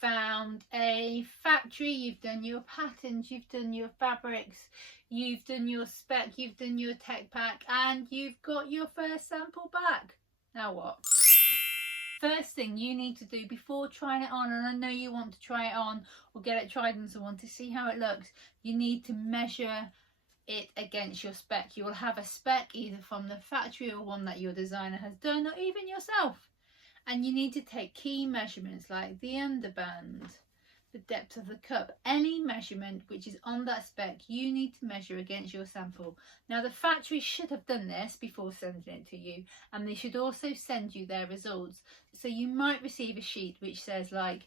found a factory, you've done your patterns, you've done your fabrics, you've done your spec, you've done your tech pack, and you've got your first sample back. Now what? First thing you need to do before trying it on, and I know you want to try it on or get it tried on someone to see how it looks, you need to measure it against your spec. You will have a spec either from the factory or one that your designer has done, or even yourself. And you need to take key measurements like the underband, the depth of the cup, any measurement which is on that spec you need to measure against your sample. Now the factory should have done this before sending it to you, and they should also send you their results. So you might receive a sheet which says like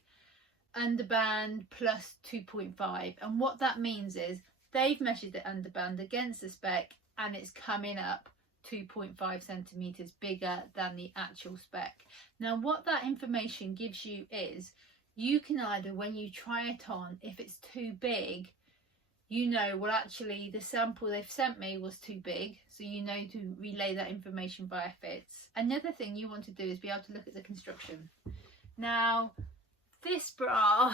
underband plus 2.5, and what that means is they've measured the underband against the spec and it's coming up 2.5 centimeters bigger than the actual spec. Now what that information gives you is you can either, when you try it on, if it's too big, you know, well actually the sample they've sent me was too big, so you know to relay that information via fits. Another thing you want to do is be able to look at the construction. Now this bra,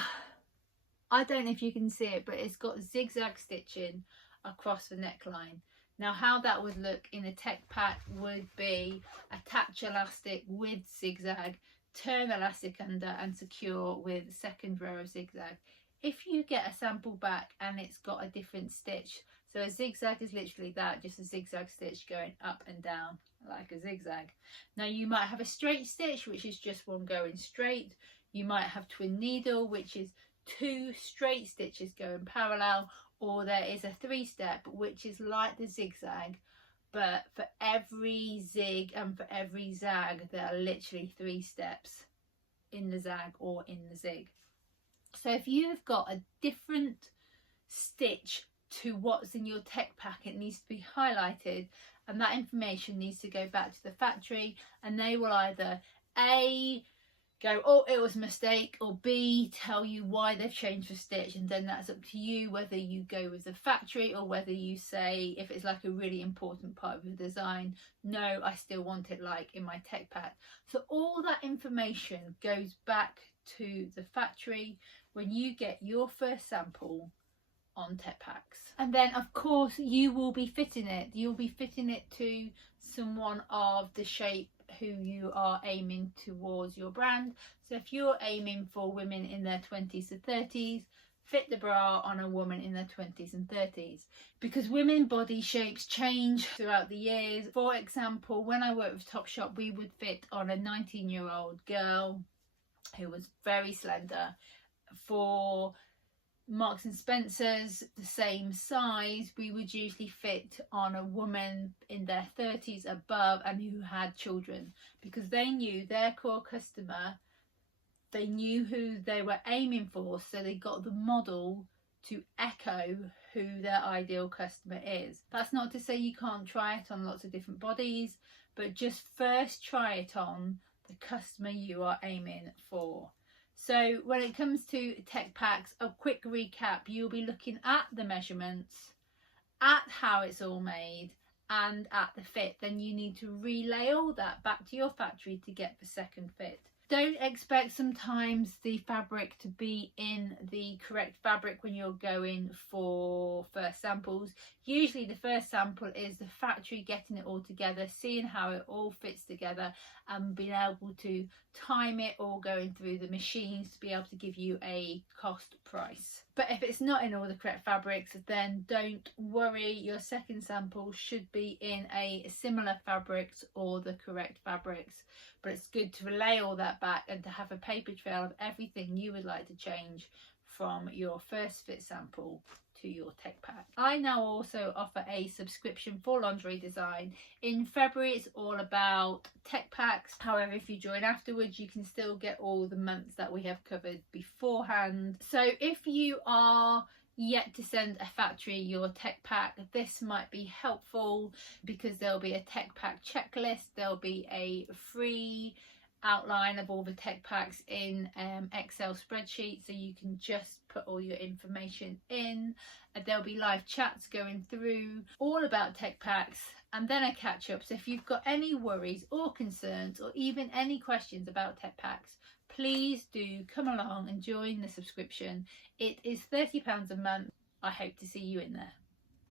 I don't know if you can see it, but it's got zigzag stitching across the neckline. Now how that would look in a tech pack would be attach elastic with zigzag, turn elastic under and secure with second row of zigzag. If you get a sample back and it's got a different stitch, so a zigzag is literally that, just a zigzag stitch going up and down like a zigzag. Now you might have a straight stitch, which is just one going straight. You might have twin needle, which is two straight stitches going parallel, or there is a three-step, which is like the zigzag, but for every zig and for every zag there are literally 3 steps in the zag or in the zig. So if you've got a different stitch to what's in your tech pack, it needs to be highlighted, and that information needs to go back to the factory, and they will either A, go, oh, it was a mistake, or B, tell you why they've changed the stitch, and then that's up to you whether you go with the factory or whether you say, if it's like a really important part of your design, no, I still want it like in my tech pack. So all that information goes back to the factory when you get your first sample on tech packs. And then of course you will be fitting it. You'll be fitting it to someone of the shape who you are aiming towards your brand. So if you're aiming for women in their 20s to 30s, fit the bra on a woman in their 20s and 30s, because women body shapes change throughout the years. For example, when I worked with Topshop, we would fit on a 19-year-old girl who was very slender. For Marks and Spencer's, the same size, we would usually fit on a woman in their 30s above and who had children, because they knew their core customer, they knew who they were aiming for, so they got the model to echo who their ideal customer is. That's not to say you can't try it on lots of different bodies, but just first try it on the customer you are aiming for. So when it comes to tech packs, a quick recap: you'll be looking at the measurements, at how it's all made, and at the fit. Then you need to relay all that back to your factory to get the second fit. Don't expect sometimes the fabric to be in the correct fabric when you're going for first samples. Usually the first sample is the factory getting it all together, seeing how it all fits together, and being able to time it all going through the machines to be able to give you a cost price. But if it's not in all the correct fabrics, then don't worry, your second sample should be in a similar fabrics or the correct fabrics. But it's good to relay all that back and to have a paper trail of everything you would like to change from your first fit sample to your tech pack. I now also offer a subscription for lingerie design. In February it's all about tech packs. However, if you join afterwards, you can still get all the months that we have covered beforehand. So if you are yet to send a factory your tech pack, this might be helpful, because there'll be a tech pack checklist, there'll be a free outline of all the tech packs in Excel spreadsheet, so you can just put all your information in. There'll be live chats going through all about tech packs, and then a catch up. So if you've got any worries or concerns or even any questions about tech packs, please do come along and join the subscription. It is £30 a month. I hope to see you in there.